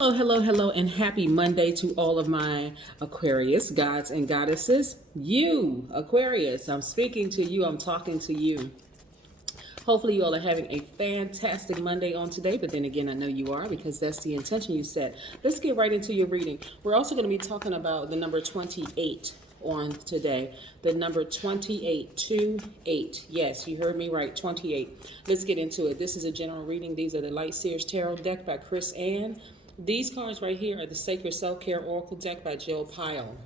Hello, hello, hello, and happy Monday to all of my Aquarius gods and goddesses. You, Aquarius, I'm speaking to you, I'm talking to you. Hopefully, you all are having a fantastic Monday on today, but then again, I know you are because that's the intention you set. Let's get right into your reading. We're also going to be talking about the number 28 on today. The number 28, 2-8. Yes, you heard me right, 28. Let's get into it. This is a general reading. These are the Light Seers Tarot deck by Chris Ann. These cards right here are the Sacred Self-Care Oracle deck by Jill Pyle.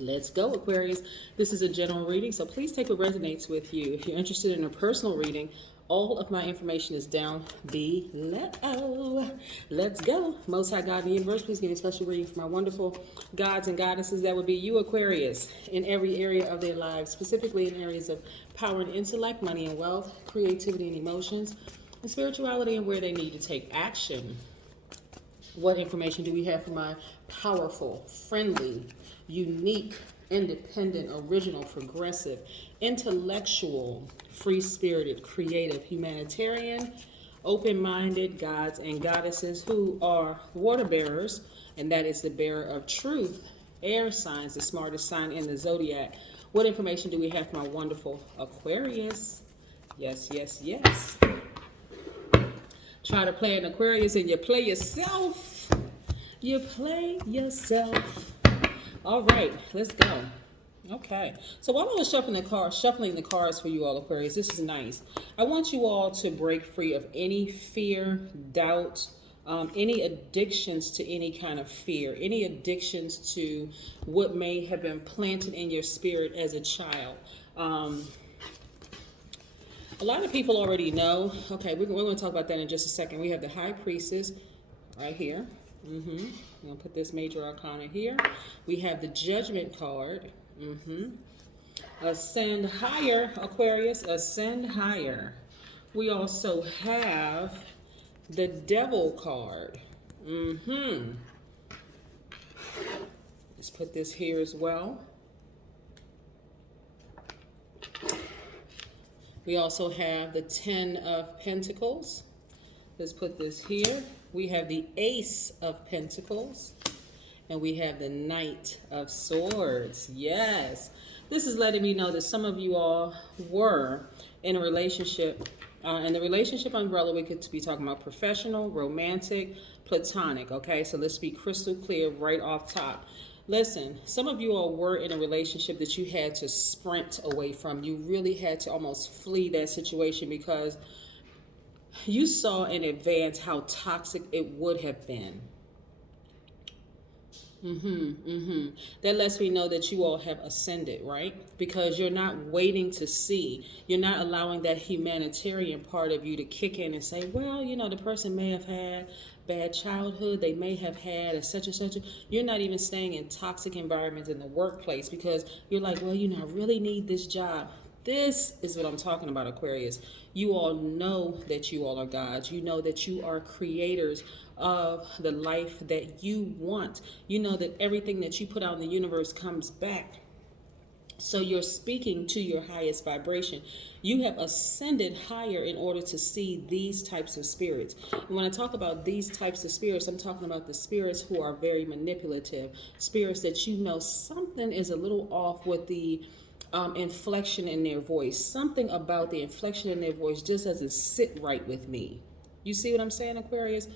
Let's go, Aquarius. This is a general reading, so please take what resonates with you. If you're interested in a personal reading, all of my information is down below. Let's go. Most High God in the universe, please give me a special reading for my wonderful gods and goddesses. That would be you, Aquarius, in every area of their lives, specifically in areas of power and intellect, money and wealth, creativity and emotions, and spirituality, and where they need to take action. What information do we have for my powerful, friendly, unique, independent, original, progressive, intellectual, free-spirited, creative, humanitarian, open-minded gods and goddesses who are water bearers, and that is the bearer of truth, air signs, the smartest sign in the Zodiac. What information do we have for my wonderful Aquarius? Yes, yes, yes. Try to play an Aquarius and you play yourself. You play yourself. All right, let's go. Okay, so while I was shuffling the cards for you all, Aquarius, this is nice. I want you all to break free of any fear, doubt, any addictions to any kind of fear, any addictions to what may have been planted in your spirit as a child. A lot of people already know. Okay, we're going to talk about that in just a second. We have the High Priestess right here. I'm going to put this major arcana here. We have the Judgment card. Ascend higher, Aquarius. Ascend higher. We also have the Devil card. Let's put this here as well. We also have the 10 of Pentacles. Let's put this here. We have the Ace of Pentacles. And we have the Knight of Swords. Yes. This is letting me know that some of you all were in a relationship. And the relationship umbrella, we could be talking about professional, romantic, platonic. Okay, so let's be crystal clear right off top. Listen, some of you all were in a relationship that you had to sprint away from. You really had to almost flee that situation because you saw in advance how toxic it would have been. That lets me know that you all have ascended, right? Because you're not waiting to see. You're not allowing that humanitarian part of you to kick in and say, well, you know, the person may have had bad childhood. They may have had a such and such. You're not even staying in toxic environments in the workplace because you're like, well, you know, I really need this job. This is what I'm talking about, Aquarius. You all know that you all are gods. You know that you are creators of the life that you want. You know that everything that you put out in the universe comes back. So you're speaking to your highest vibration. You have ascended higher in order to see these types of spirits. And when I talk about these types of spirits, I'm talking about the spirits who are very manipulative, spirits that you know something is a little off with the inflection in their voice. Something about the inflection in their voice just doesn't sit right with me. You see what I'm saying, Aquarius?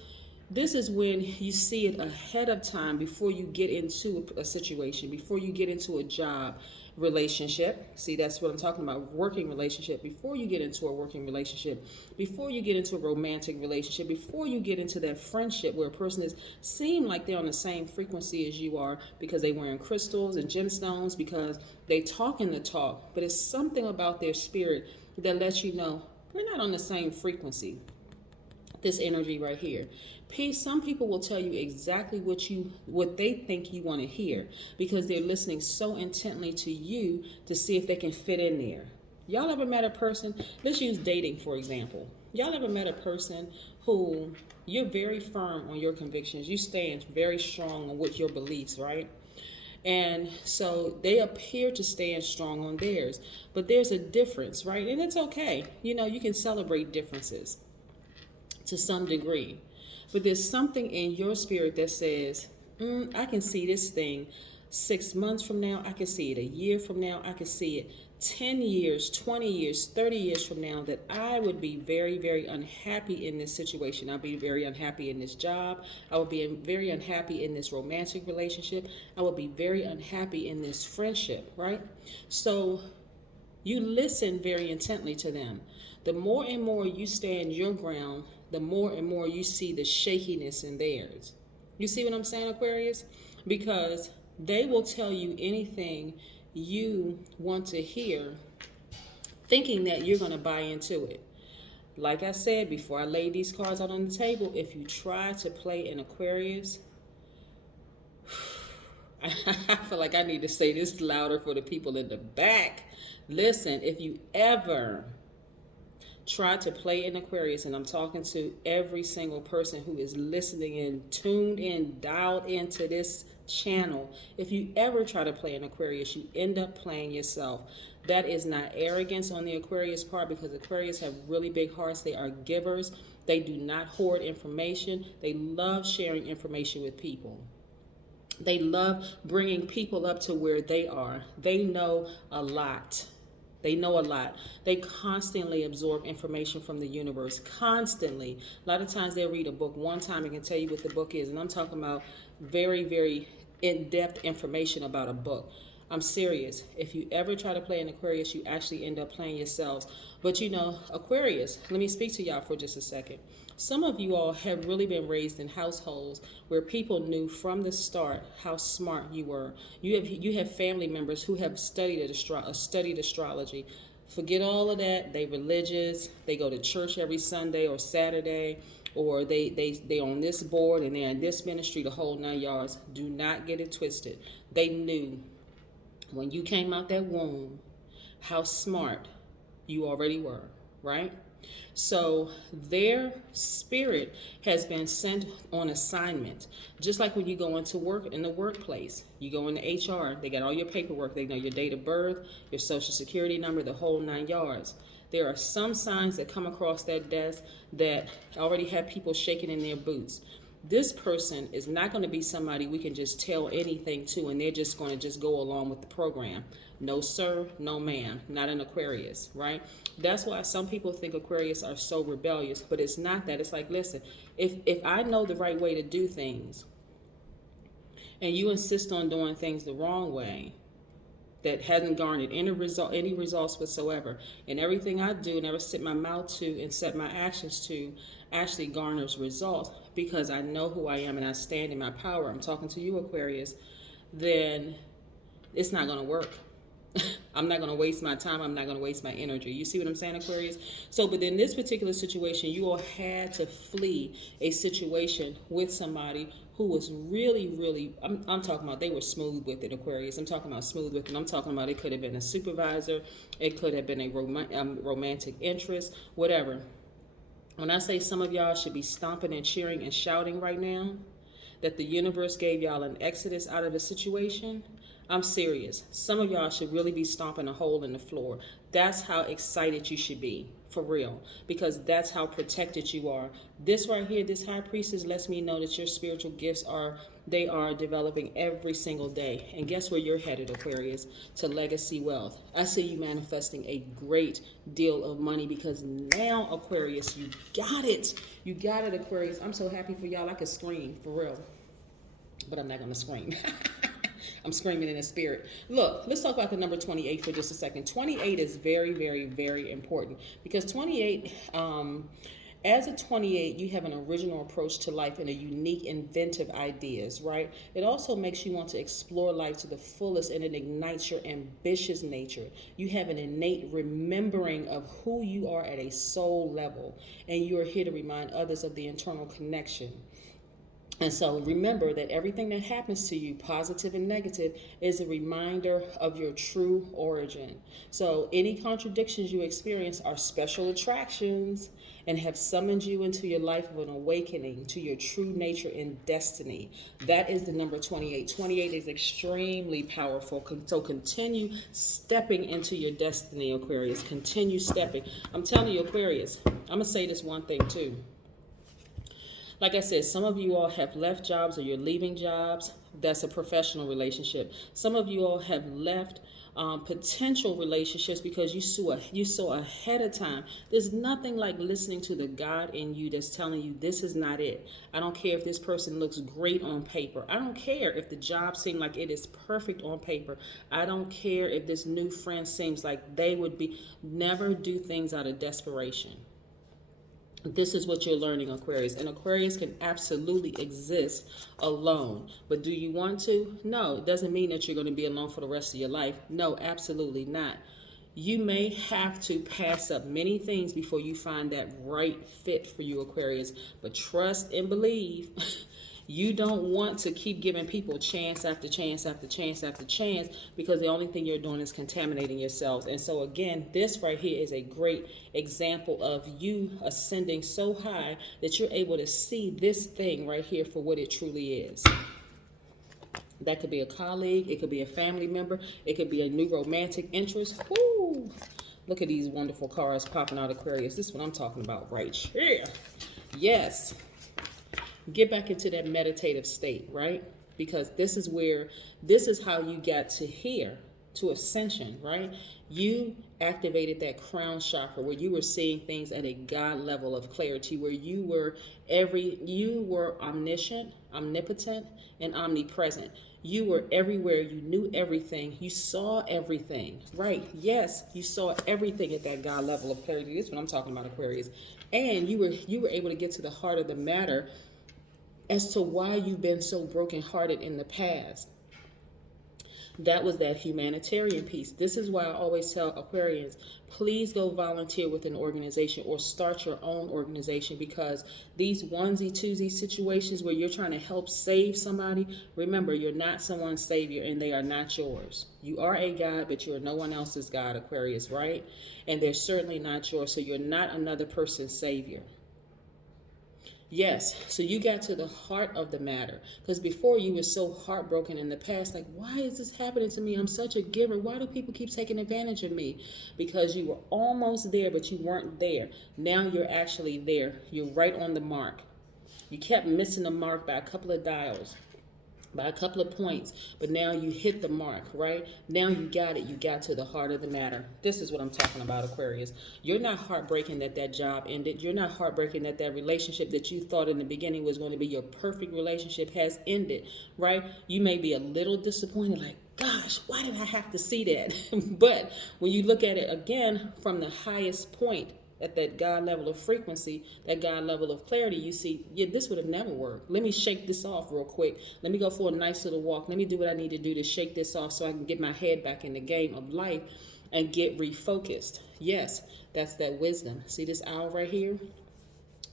This is when you see it ahead of time before you get into a situation, before you get into a job, relationship. See, that's what I'm talking about, working relationship. Before you get into a working relationship, before you get into a romantic relationship, before you get into that friendship where a person is seem like they're on the same frequency as you are because they're wearing crystals and gemstones, because they talk in the talk, but it's something about their spirit that lets you know we're not on the same frequency. This energy right here. Some people will tell you exactly what they think you want to hear because they're listening so intently to you to see if they can fit in there. Y'all ever met a person, let's use dating for example. Y'all ever met a person who you're very firm on your convictions, you stand very strong on what your beliefs, right? And so they appear to stand strong on theirs, but there's a difference, right? And it's okay. You know, you can celebrate differences to some degree. But there's something in your spirit that says, I can see this thing 6 months from now. I can see it a year from now. I can see it 10 years, 20 years, 30 years from now, that I would be very, very unhappy in this situation. I'll be very unhappy in this job. I would be very unhappy in this romantic relationship. I would be very unhappy in this friendship, right? So you listen very intently to them. The more and more you stand your ground, the more and more you see the shakiness in theirs. You see what I'm saying, Aquarius? Because they will tell you anything you want to hear, thinking that you're going to buy into it. Like I said, before I lay these cards out on the table, if you try to play an Aquarius, I feel like I need to say this louder for the people in the back. Listen, if you ever try to play an Aquarius, and I'm talking to every single person who is listening and tuned in, dialed into this channel, if you ever try to play an Aquarius, you end up playing yourself. That is not arrogance on the Aquarius part, because Aquarius have really big hearts. They are givers. They do not hoard information. They love sharing information with people. They love bringing people up to where they are. They know a lot. They know a lot. They constantly absorb information from the universe, constantly. A lot of times they'll read a book one time and can tell you what the book is. And I'm talking about very, very in-depth information about a book. I'm serious. If you ever try to play an Aquarius, you actually end up playing yourselves. But you know, Aquarius, let me speak to y'all for just a second. Some of you all have really been raised in households where people knew from the start how smart you were. You have family members who have studied astrology. Forget all of that. They religious. They go to church every Sunday or Saturday, or they on this board and they're in this ministry, the whole 9 yards. Do not get it twisted. They knew when you came out that womb how smart you already were, right? So their spirit has been sent on assignment. Just like when you go into work in the workplace, you go into HR, they got all your paperwork, they know your date of birth, your social security number, the whole 9 yards. There are some signs that come across that desk that already have people shaking in their boots. This person is not going to be somebody we can just tell anything to and they're just going to just go along with the program. No sir, no ma'am, not an Aquarius, right? That's why some people think Aquarius are so rebellious, but it's not that. It's like, listen, if I know the right way to do things and you insist on doing things the wrong way, that hasn't garnered any results whatsoever, and everything I do, never set my mouth to and set my actions to, actually garners results because I know who I am and I stand in my power. I'm talking to you, Aquarius. Then it's not going to work. I'm not going to waste my time. I'm not going to waste my energy. You see what I'm saying, Aquarius? So, but in this particular situation, you all had to flee a situation with somebody who was really, really, I'm talking about they were smooth with it, Aquarius. I'm talking about smooth with it. I'm talking about it could have been a supervisor. It could have been a romantic interest, whatever. When I say some of y'all should be stomping and cheering and shouting right now that the universe gave y'all an exodus out of the situation, I'm serious. Some of y'all should really be stomping a hole in the floor. That's how excited you should be, for real, because that's how protected you are. This right here, this high priestess lets me know that your spiritual gifts are developing every single day. And guess where you're headed, Aquarius? To legacy wealth. I see you manifesting a great deal of money because now, Aquarius, you got it. You got it, Aquarius. I'm so happy for y'all. I could scream, for real. But I'm not going to scream. I'm screaming in the spirit. Look, let's talk about the number 28 for just a second. 28 is very, very, very important because 28, as a 28, you have an original approach to life and a unique, inventive ideas, right? It also makes you want to explore life to the fullest and it ignites your ambitious nature. You have an innate remembering of who you are at a soul level, and you are here to remind others of the internal connection. And so remember that everything that happens to you, positive and negative, is a reminder of your true origin. So any contradictions you experience are special attractions and have summoned you into your life of an awakening to your true nature and destiny. That is the number 28. 28 is extremely powerful. So continue stepping into your destiny, Aquarius. Continue stepping. I'm telling you, Aquarius, I'm going to say this one thing too. Like I said, some of you all have left jobs or you're leaving jobs. That's a professional relationship. Some of you all have left potential relationships because you saw ahead of time. There's nothing like listening to the God in you that's telling you this is not it. I don't care if this person looks great on paper. I don't care if the job seems like it is perfect on paper. I don't care if this new friend seems like they would be. Never do things out of desperation. This is what you're learning, Aquarius. And Aquarius can absolutely exist alone. But do you want to? No, it doesn't mean that you're going to be alone for the rest of your life. No, absolutely not. You may have to pass up many things before you find that right fit for you, Aquarius. But trust and believe. You don't want to keep giving people chance after chance after chance after chance, because the only thing you're doing is contaminating yourselves. And so again, this right here is a great example of you ascending so high that you're able to see this thing right here for what it truly is. That could be a colleague, it could be a family member, it could be a new romantic interest. Woo! Look at these wonderful cards popping out, Aquarius. This is what I'm talking about right here. Yes. Get back into that meditative state, right? Because this is how you got to here, to ascension, right? You activated that crown chakra where you were seeing things at a God level of clarity, where you were omniscient, omnipotent, and omnipresent. You were everywhere. You knew everything. You saw everything, right? Yes, you saw everything at that God level of clarity. This is what I'm talking about, Aquarius. And you were able to get to the heart of the matter as to why you've been so brokenhearted in the past. That was that humanitarian piece. This is why I always tell Aquarians, please go volunteer with an organization or start your own organization, because these onesie-twosie situations where you're trying to help save somebody, remember, you're not someone's savior and they are not yours. You are a God, but you are no one else's God, Aquarius, right? And they're certainly not yours, so you're not another person's savior. Yes, so you got to the heart of the matter, because before you were so heartbroken in the past, like, why is this happening to me? I'm such a giver. Why do people keep taking advantage of me? Because you were almost there, but you weren't there. Now you're actually there. You're right on the mark. You kept missing the mark by a couple of dials, by a couple of points, but now you hit the mark, right? Now you got it. You got to the heart of the matter. This is what I'm talking about, Aquarius. You're not heartbreaking that that job ended. You're not heartbreaking that that relationship that you thought in the beginning was going to be your perfect relationship has ended, right? You may be a little disappointed, like, gosh, why did I have to see that? But when you look at it again from the highest point, at that God level of frequency, that God level of clarity, you see, yeah, this would have never worked. Let me shake this off real quick. Let me go for a nice little walk. Let me do what I need to do to shake this off so I can get my head back in the game of life and get refocused. Yes, that's that wisdom. See this owl right here?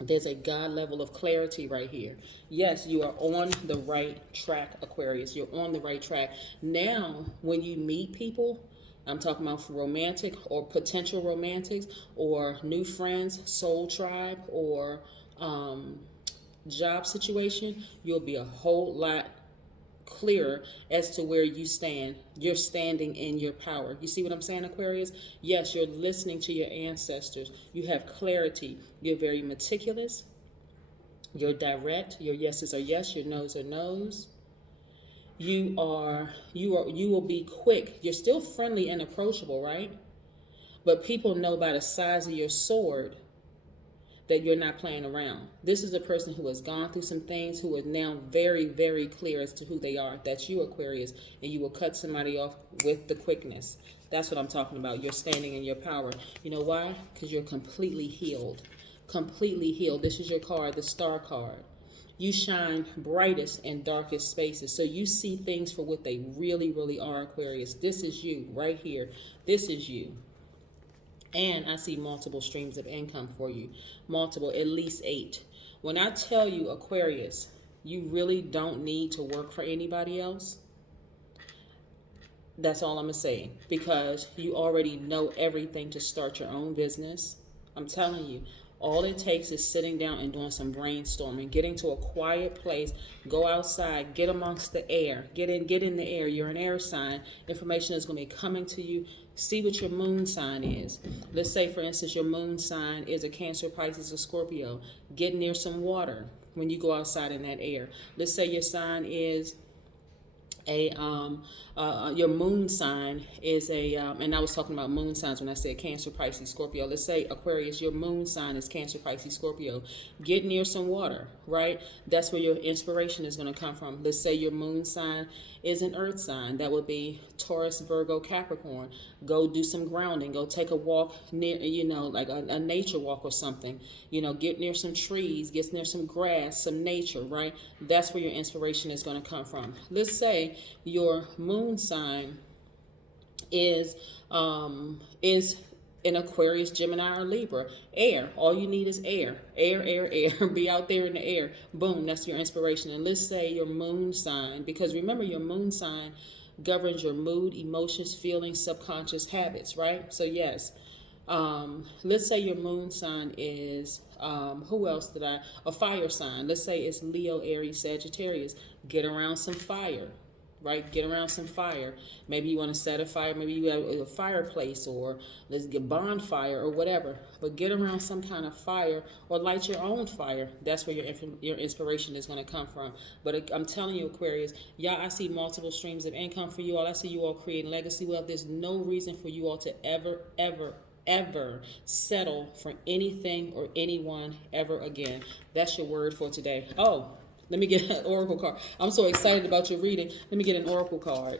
There's a God level of clarity right here. Yes, you are on the right track, Aquarius. You're on the right track. Now, when you meet people, I'm talking about for romantic or potential romantics or new friends, soul tribe, or job situation, you'll be a whole lot clearer as to where you stand. You're standing in your power. You see what I'm saying, Aquarius? Yes, you're listening to your ancestors. You have clarity. You're very meticulous. You're direct. Your yeses are yes, your no's are no's. You will be quick. You're still friendly and approachable, right? But people know by the size of your sword that you're not playing around. This is a person who has gone through some things, who is now very, very clear as to who they are. That's you, Aquarius, and you will cut somebody off with the quickness. That's what I'm talking about. You're standing in your power. You know why? Because you're completely healed. Completely healed. This is your card, the star card. You shine brightest in darkest spaces. So you see things for what they really, really are, Aquarius. This is you right here. This is you. And I see multiple streams of income for you. Multiple, at least 8. When I tell you, Aquarius, you really don't need to work for anybody else, that's all I'm going to say. Because you already know everything to start your own business. I'm telling you. All it takes is sitting down and doing some brainstorming, getting to a quiet place, go outside, get amongst the air, get in the air. You're an air sign. Information is going to be coming to you. See what your moon sign is. Let's say, for instance, your moon sign is a Cancer, Pisces, or Scorpio. Get near some water. when you go outside in that air. Let's say your sign is your moon sign is and I was talking about moon signs when I said Cancer, Pisces, Scorpio. Let's say Aquarius, your moon sign is Cancer, Pisces, Scorpio. Get near some water, right? That's where your inspiration is going to come from. Let's say your moon sign is an earth sign. That would be Taurus, Virgo, Capricorn. Go do some grounding. Go take a walk near, like a nature walk or something. Get near some trees, get near some grass, some nature, right? That's where your inspiration is going to come from. Let's say your moon sign is in Aquarius, Gemini, or Libra. Air. All you need is air. Air. Be out there in the air. Boom. That's your inspiration. And let's say your moon sign, because remember your moon sign governs your mood, emotions, feelings, subconscious habits, right? So yes. Let's say your moon sign is, who else a fire sign. Let's say it's Leo, Aries, Sagittarius. Get around some fire, right? Get around some fire. Maybe you want to set a fire. Maybe you have a fireplace, or let's get bonfire or whatever. But get around some kind of fire, or light your own fire. That's where your inspiration is going to come from. But I'm telling you, Aquarius, y'all, I see multiple streams of income for you all. I see you all creating legacy wealth. There's no reason for you all to ever settle for anything or anyone ever again. That's your word for today. Oh, let me get an oracle card. I'm so excited about your reading. Let me get an oracle card.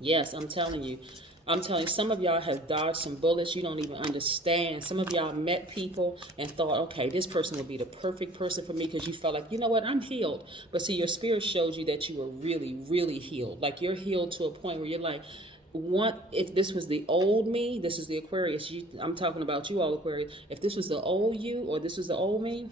Yes, I'm telling you, some of y'all have dodged some bullets you don't even understand. Some of y'all met people and thought, okay, this person will be the perfect person for me, because you felt like, you know what, I'm healed. But see, your spirit showed you that you were really, really healed. Like you're healed to a point where you're like, if this was the old me, this is the Aquarius. I'm talking about you all, Aquarius. If this was the old you, or this was the old me,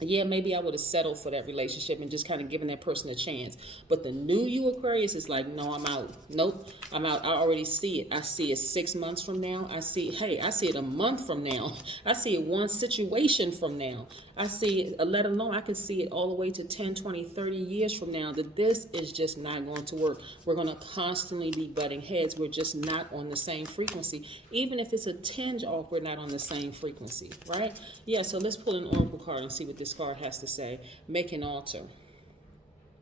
yeah, maybe I would have settled for that relationship and just kind of given that person a chance. But the new you, Aquarius, is like, no, I'm out. Nope, I'm out. I already see it. I see it 6 months from now. I see it a month from now. I see it one situation from now. I see it, let alone, I can see it all the way to 10, 20, 30 years from now, that this is just not going to work. We're going to constantly be butting heads. We're just not on the same frequency. Even if it's a tinge off, we're not on the same frequency, right? Yeah, so let's pull an oracle card and see what this card has to say. Make an altar.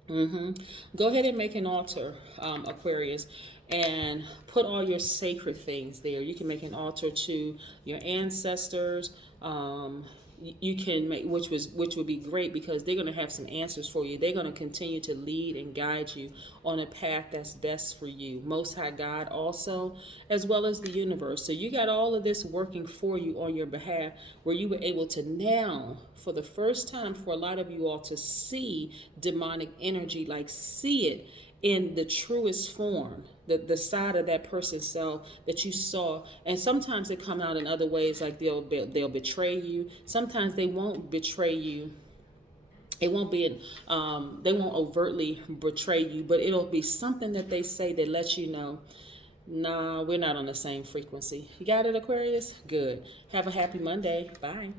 Go ahead and make an altar, Aquarius, and put all your sacred things there. You can make an altar to your ancestors. You can make, which would be great, because they're going to have some answers for you. They're going to continue to lead and guide you on a path that's best for you. Most High God also, as well as the universe. So you got all of this working for you on your behalf, where you were able to now, for the first time for a lot of you all, to see demonic energy, like see it in the truest form, the side of that person's self that you saw. And sometimes they come out in other ways, like they'll betray you. Sometimes they won't betray you. It won't be they won't overtly betray you, but it'll be something that they say that lets you know, nah, we're not on the same frequency. You got it, Aquarius? Good. Have a happy Monday. Bye.